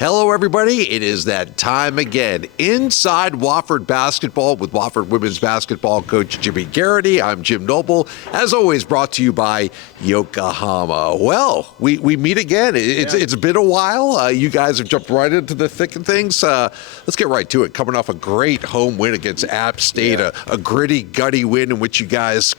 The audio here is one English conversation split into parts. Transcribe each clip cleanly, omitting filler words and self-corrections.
Hello, everybody. It is that time again. Inside Wofford basketball with Wofford women's basketball coach Jimmy Garrity. I'm Jim Noble. As always, brought to you by Yokohama. Well, we meet again. It's been a while. You guys have jumped right into the thick of things. Let's get right to it. Coming off a great home win against App State, a gritty, gutty win in which you guys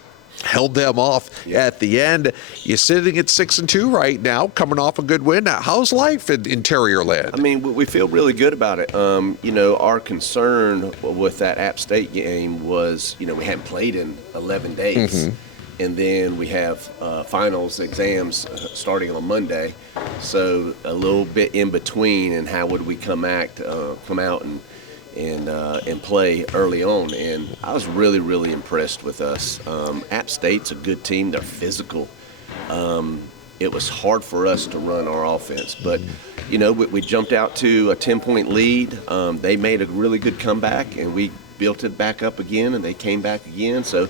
held them off at the end. You're sitting at 6-2 right now, coming off a good win. How's life in Terrier Land? I mean, we feel really good about it. Our concern with that App State game was, we hadn't played in 11 days. Mm-hmm. And then we have finals exams starting on Monday. So a little bit in between, and how would we come out and play early on. And I was really, really impressed with us. App State's a good team. They're physical. It was hard for us to run our offense. But, we jumped out to a 10-point lead. They made a really good comeback, and we built it back up again, and they came back again. So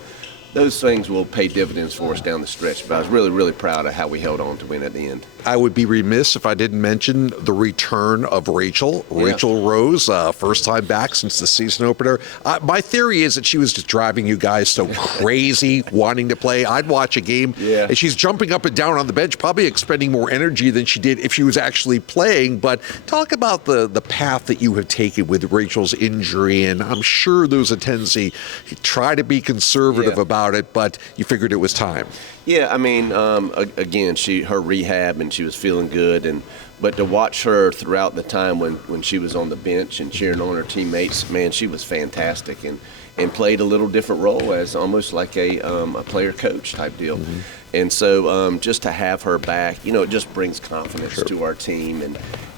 those things will pay dividends for us down the stretch. But I was really, really proud of how we held on to win at the end. I would be remiss if I didn't mention the return of Rachel. Yeah. Rachel Rose, first time back since the season opener. My theory is that she was just driving you guys so crazy wanting to play. I'd watch a game, and she's jumping up and down on the bench, probably expending more energy than she did if she was actually playing. But talk about the path that you have taken with Rachel's injury, and I'm sure there was a tendency to try to be conservative about it, but you figured it was time. Yeah, I mean, again, her rehab, and she was feeling good, but to watch her throughout the time when she was on the bench and cheering on her teammates, man, she was fantastic and played a little different role as almost like a player coach type deal. Mm-hmm. And so just to have her back, it just brings confidence to our team,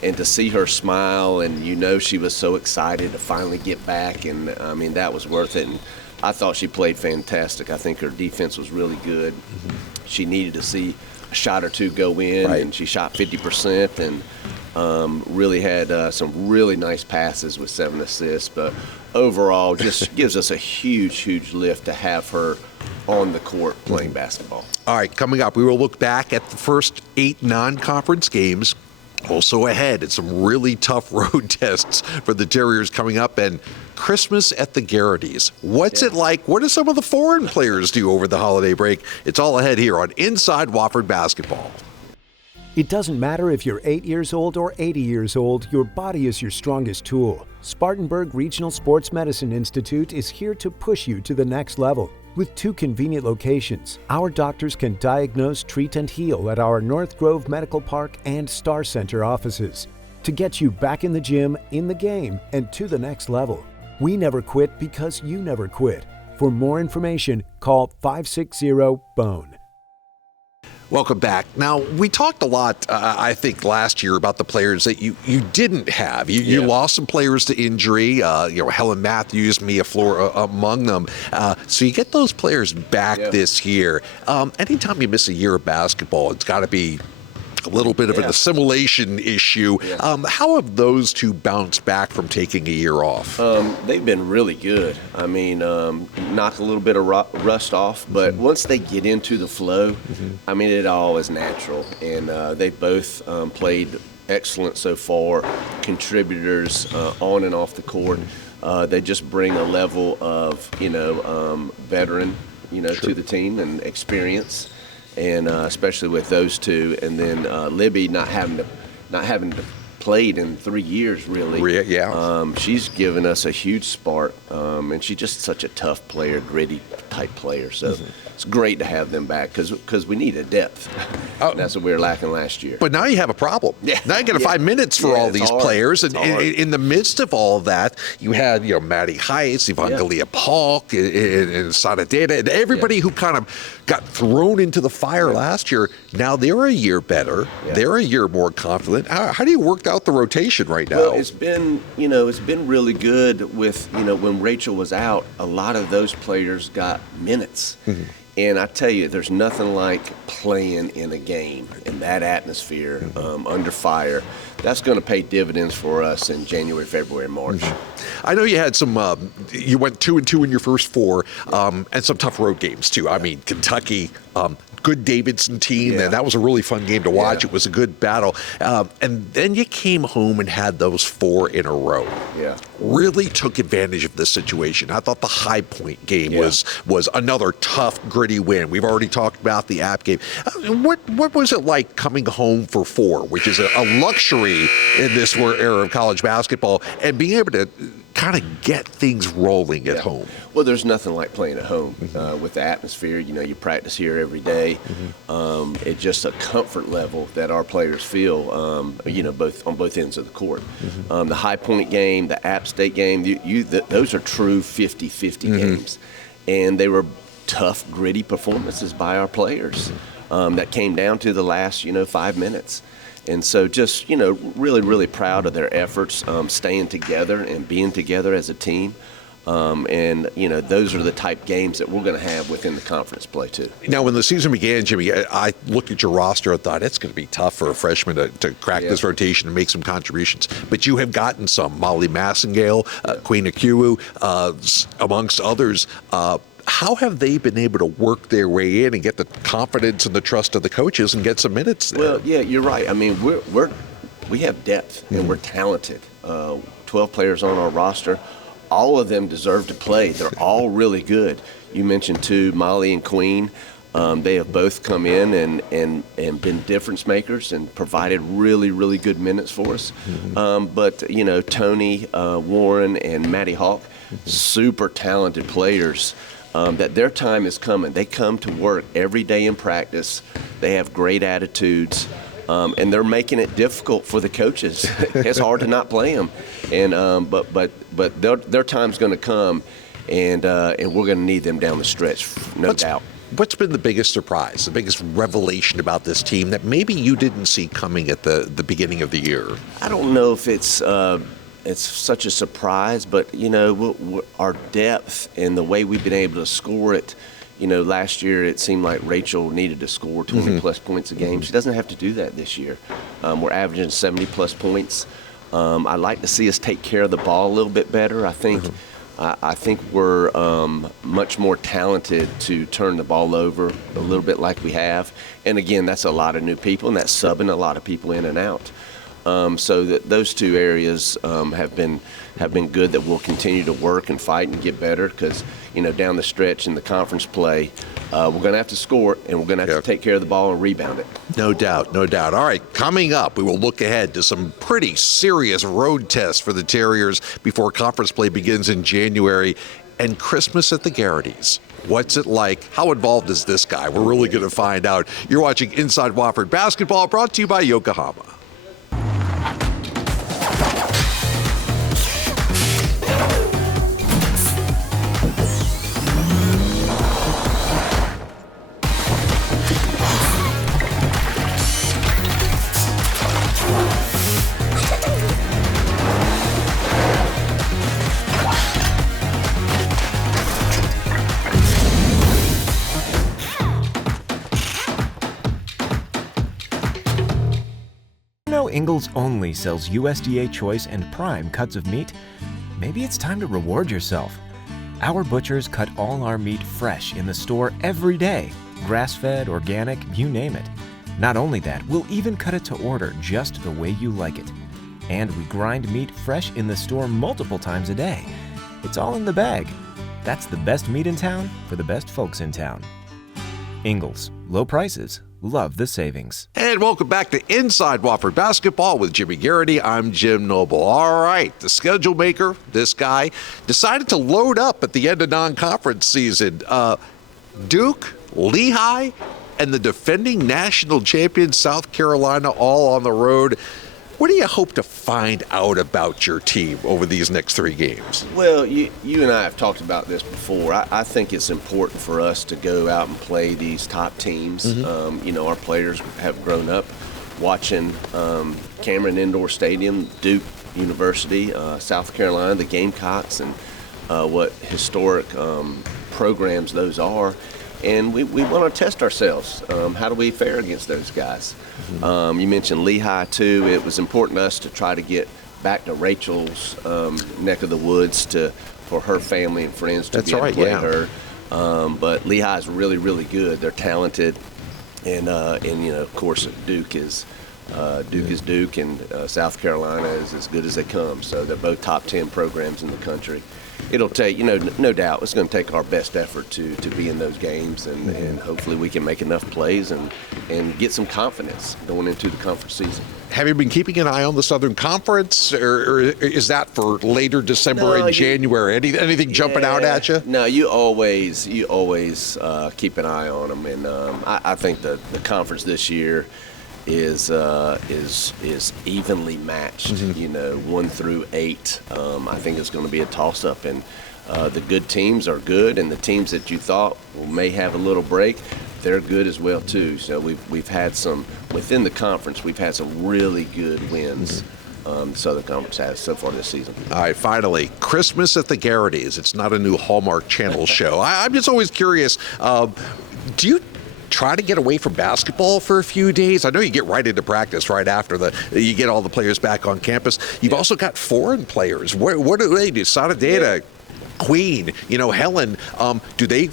and to see her smile, and she was so excited to finally get back, and I mean, that was worth it. And I thought she played fantastic. I think her defense was really good. Mm-hmm. She needed to see a shot or two go in, and she shot 50%, and really had some really nice passes with 7 assists. But overall, just gives us a huge, huge lift to have her on the court playing basketball. All right, coming up, we will look back at the first 8 non-conference games. Also ahead, it's some really tough road tests for the Terriers coming up, and Christmas at the Garrity's. What's it like? What do some of the foreign players do over the holiday break? It's all ahead here on Inside Wofford Basketball. It doesn't matter if you're 8 years old or 80 years old, your body is your strongest tool. Spartanburg Regional Sports Medicine Institute is here to push you to the next level. With 2 convenient locations, our doctors can diagnose, treat, and heal at our North Grove Medical Park and Star Center offices to get you back in the gym, in the game, and to the next level. We never quit because you never quit. For more information, call 560-BONE. Welcome back. Now, we talked a lot, I think, last year about the players that you didn't have. You lost some players to injury, Helen Matthews, Mia Flora among them. So you get those players back this year. Anytime you miss a year of basketball, it's got to be a little bit of an assimilation issue. How have those two bounced back from taking a year off? They've been really good. I mean, knock a little bit of rust off, but once they get into the flow, I mean, it all is natural. And they've both played excellent so far, contributors on and off the court. They just bring a level of, veteran, to the team and experience. And especially with those two, and then Libby not having to played in 3 years really. She's given us a huge spark, and she's just such a tough player, gritty type player. So it's great to have them back because we need a depth. That's what we were lacking last year. But now you have a problem. Now you got to find minutes for all these players, and in the midst of all of that, you had Maddie Heights, Evangelia Polk, and Sada Data, and everybody who kind of got thrown into the fire last year. Now they're a year better. They're a year more confident. How do you work out the rotation right now? Well, it's been really good with, when Rachel was out, a lot of those players got minutes. And I tell you, there's nothing like playing in a game in that atmosphere, under fire. that's going to pay dividends for us in January, February, and March. I know you had some. You went 2-2 in your first 4, and some tough road games too. I mean, Kentucky. Good Davidson team, and that was a really fun game to watch. It was a good battle. And then you came home and had those 4 in a row. Yeah. Really took advantage of this situation. I thought the High Point game was another tough, gritty win. We've already talked about the App game. What was it like coming home for 4, which is a luxury in this era of college basketball, and being able to kind of get things rolling at home? Well, there's nothing like playing at home with the atmosphere. You know, you practice here every day. It's just a comfort level that our players feel, both on both ends of the court. The High Point game, the App State game, those are true 50-50 games. And they were tough, gritty performances by our players that came down to the last, 5 minutes. And so just, really, really proud of their efforts, staying together and being together as a team. Those are the type games that we're going to have within the conference play, too. Now, when the season began, Jimmy, I looked at your roster and thought it's going to be tough for a freshman to crack this rotation and make some contributions. But you have gotten some. Molly Massengale, Queen Akiwu, amongst others. How have they been able to work their way in and get the confidence and the trust of the coaches and get some minutes there? Well, yeah, you're right. I mean, we have depth and we're talented. 12 players on our roster. All of them deserve to play. They're all really good. You mentioned, too, Molly and Queen. They have both come in and been difference makers and provided really, really good minutes for us. But Tony, Warren, and Maddie Hawk, super talented players. That their time is coming. They come to work every day in practice. They have great attitudes, and they're making it difficult for the coaches. It's hard to not play them, and but their time's going to come, and we're going to need them down the stretch, no doubt. What's been the biggest surprise, the biggest revelation about this team that maybe you didn't see coming at the beginning of the year? I don't know if it's such a surprise, but our depth and the way we've been able to score it. Last year it seemed like Rachel needed to score 20 plus points a game. She doesn't have to do that this year. We're averaging 70 plus points. I'd like to see us take care of the ball a little bit better. I think we're much more talented to turn the ball over a little bit like we have. And again, that's a lot of new people, and that's subbing a lot of people in and out. So those 2 areas have been good, that we'll continue to work and fight and get better, because down the stretch in the conference play, we're going to have to score, and we're going to have to take care of the ball and rebound it. No doubt. All right, coming up, we will look ahead to some pretty serious road tests for the Terriers before conference play begins in January, and Christmas at the Garrity's. What's it like? How involved is this guy? We're really going to find out. You're watching Inside Wofford Basketball, brought to you by Yokohama. Ingalls only sells USDA choice and prime cuts of meat. Maybe it's time to reward yourself. Our butchers cut all our meat fresh in the store every day. Grass-fed, organic, you name it. Not only that, we'll even cut it to order just the way you like it. And we grind meat fresh in the store multiple times a day. It's all in the bag. That's the best meat in town for the best folks in town. Ingalls, low prices, love the savings. And welcome back to Inside Wofford Basketball with Jimmy Garrity. I'm Jim Noble. All right, the schedule maker, this guy, decided to load up at the end of non-conference season. Duke, Lehigh, and the defending national champion South Carolina all on the road. What do you hope to find out about your team over these next 3 games? Well, you and I have talked about this before. I think it's important for us to go out and play these top teams. Our players have grown up watching Cameron Indoor Stadium, Duke University, South Carolina, the Gamecocks, and what historic programs those are. and we want to test ourselves. How do we fare against those guys? You mentioned Lehigh too. It was important to us to try to get back to Rachel's neck of the woods for her family and friends to be able to play her. But Lehigh is really, really good. They're talented, and of course Duke is Duke, and South Carolina is as good as they come. So they're both top 10 programs in the country. It'll take, no doubt, it's going to take our best effort to be in those games, and hopefully we can make enough plays and get some confidence going into the conference season. Have you been keeping an eye on the Southern Conference, or is that for later December and January? Anything jumping out at you? No, you always keep an eye on them, and I think the conference this year is evenly matched. 1 through 8. I think it's going to be a toss-up, and the good teams are good, and the teams that you thought may have a little break, they're good as well too. So we've had some within the conference. We've had some really good wins. The Southern Conference has so far this season. All right, finally, Christmas at the Garrity's. It's not a new Hallmark Channel show. I'm just always curious. Do you try to get away from basketball for a few days? I know you get right into practice right after you get all the players back on campus. You've also got foreign players. What do they do? Sadadata, Queen, Helen, do they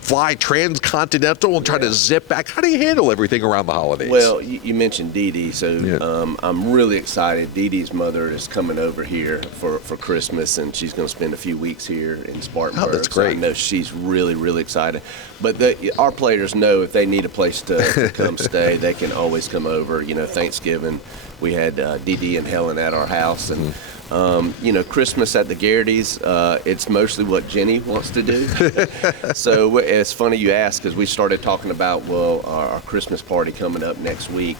fly transcontinental and try to zip back? How do you handle everything around the holidays? Well, you mentioned Dee Dee, so I'm really excited. Dee Dee's mother is coming over here for Christmas, and she's going to spend a few weeks here in Spartanburg. Oh, that's great. So I know she's really, really excited. But our players know if they need a place to come stay, they can always come over. Thanksgiving, we had Dee Dee and Helen at our house, and Christmas at the Garrity's, it's mostly what Jenny wants to do. So it's funny you ask, because we started talking about, our Christmas party coming up next week.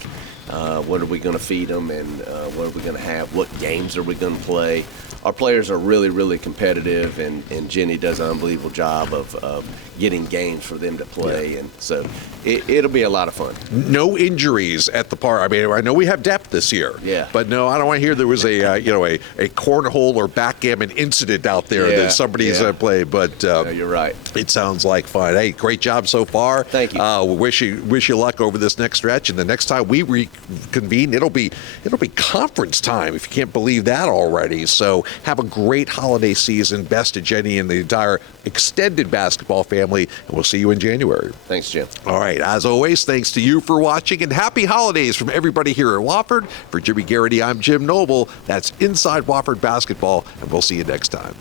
What are we going to feed them, and what are we going to have? What games are we going to play? Our players are really, really competitive, and Jenny does an unbelievable job of getting games for them to play, and so it'll be a lot of fun. No injuries at the park. I mean, I know we have depth this year. Yeah. But no, I don't want to hear there was a cornhole or backgammon incident out there that somebody's played. But no, you're right. It sounds like fun. Hey, great job so far. Thank you. We wish you luck over this next stretch, and the next time we reconvene, it'll be conference time. If you can't believe that already. So have a great holiday season. Best to Jenny and the entire extended basketball family, and we'll see you in January. Thanks, Jim. All right, as always, thanks to you for watching, and happy holidays from everybody here at Wofford. For Jimmy Garrity, I'm Jim Noble. That's Inside Wofford Basketball, and we'll see you next time.